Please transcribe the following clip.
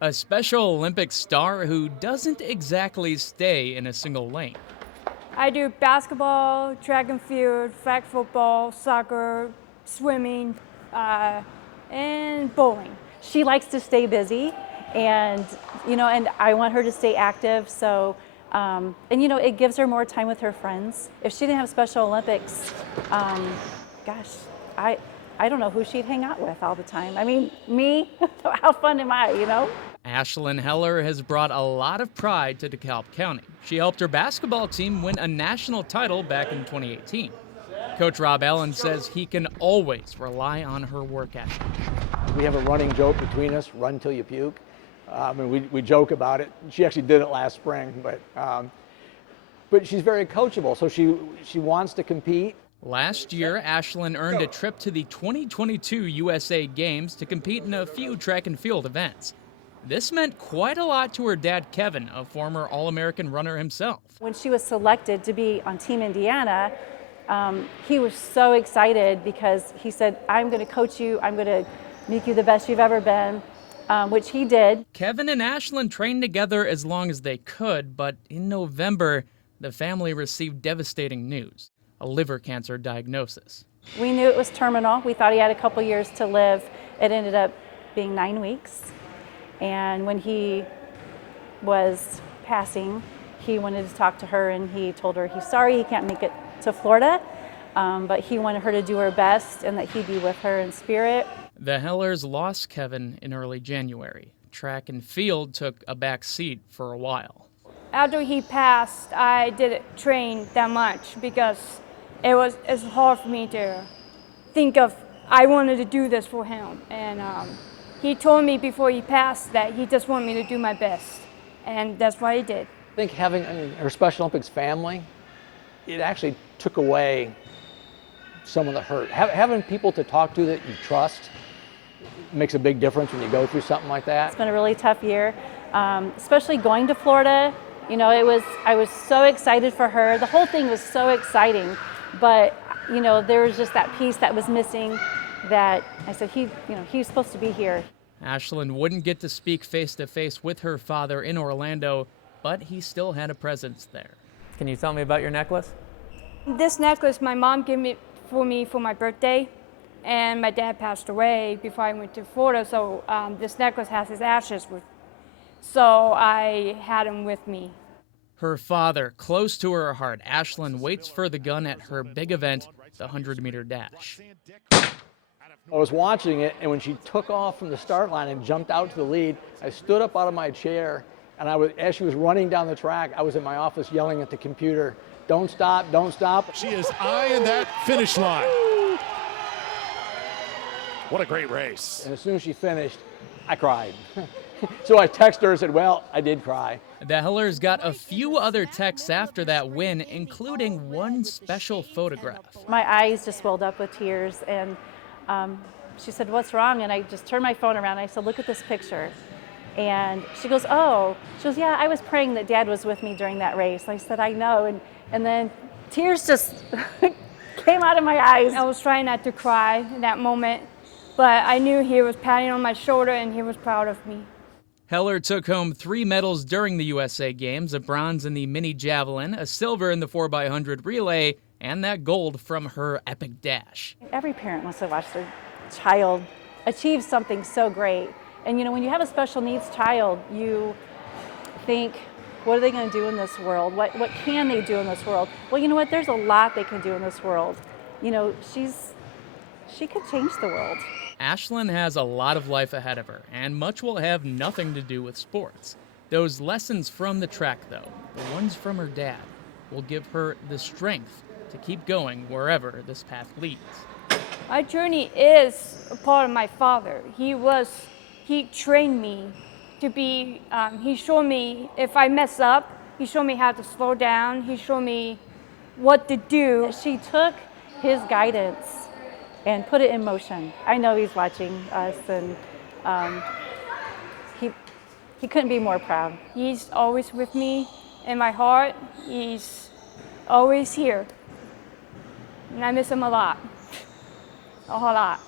A Special Olympics star who doesn't exactly stay in a single lane. I do basketball, track and field, flag football, soccer, swimming, and bowling. She likes to stay busy, and and I want her to stay active. So, it gives her more time with her friends. If she didn't have Special Olympics, gosh, I don't know who she'd hang out with all the time. I mean, me. How fun am I? Ashlyn Heller has brought a lot of pride to DeKalb County. She helped her basketball team win a national title back in 2018. Coach Rob Allen says he can always rely on her work ethic. We have a running joke between us, run till you puke. And we joke about it. She actually did it last spring, but she's very coachable, so she wants to compete. Last year, Ashlyn earned a trip to the 2022 USA Games to compete in a few track and field events. This meant quite a lot to her dad, Kevin, a former All-American runner himself. When she was selected to be on Team Indiana, he was so excited because he said, I'm going to coach you, I'm going to make you the best you've ever been, which he did. Kevin and Ashlyn trained together as long as they could, but in November, the family received devastating news, a liver cancer diagnosis. We knew it was terminal. We thought he had a couple years to live. It ended up being 9 weeks. And when he was passing, he wanted to talk to her, and he told her he's sorry he can't make it to Florida, but he wanted her to do her best and that he'd be with her in spirit. The Hellers lost Kevin in early January. Track and field took a back seat for a while. After he passed, I didn't train that much because it's hard for me to think of, I wanted to do this for him. And he told me before he passed that he just wanted me to do my best, and that's what he did. I think having her Special Olympics family, it actually took away some of the hurt. Having people to talk to that you trust makes a big difference when you go through something like that. It's been a really tough year, especially going to Florida. I was so excited for her. The whole thing was so exciting, but there was just that piece that was missing. That I said, he's supposed to be here. Ashlyn wouldn't get to speak face-to-face with her father in Orlando, but he still had a presence there. Can you tell me about your necklace? This necklace my mom gave me for my birthday, and my dad passed away before I went to Florida, so this necklace has his ashes so I had him with me. Her father, close to her heart, Ashlyn waits for the gun at her big event, the 100-meter dash. I was watching it, and when she took off from the start line and jumped out to the lead, I stood up out of my chair, and as she was running down the track, I was in my office yelling at the computer, don't stop, don't stop. She is eyeing that finish line. What a great race. And as soon as she finished, I cried. So I texted her and said, well, I did cry. The Hellers got a few other texts after that win, including one special photograph. My eyes just swelled up with tears, and she said, what's wrong? And I just turned my phone around and I said, look at this picture. And she goes, oh. She goes, yeah, I was praying that Dad was with me during that race. And I said, I know. And then tears just came out of my eyes. I was trying not to cry in that moment, but I knew he was patting on my shoulder and he was proud of me. Heller took home 3 medals during the USA Games, a bronze in the mini javelin, a silver in the 4x100 relay, and that gold from her epic dash. Every parent wants to watch their child achieve something so great. And when you have a special needs child, you think, what are they going to do in this world? What can they do in this world? Well, you know what? There's a lot they can do in this world. She could change the world. Ashlyn has a lot of life ahead of her, and much will have nothing to do with sports. Those lessons from the track, though, the ones from her dad, will give her the strength to keep going wherever this path leads. My journey is a part of my father. He trained me to be, he showed me if I mess up, he showed me how to slow down, he showed me what to do. She took his guidance and put it in motion. I know he's watching us, and he couldn't be more proud. He's always with me in my heart. He's always here. And I miss him a lot. A whole lot.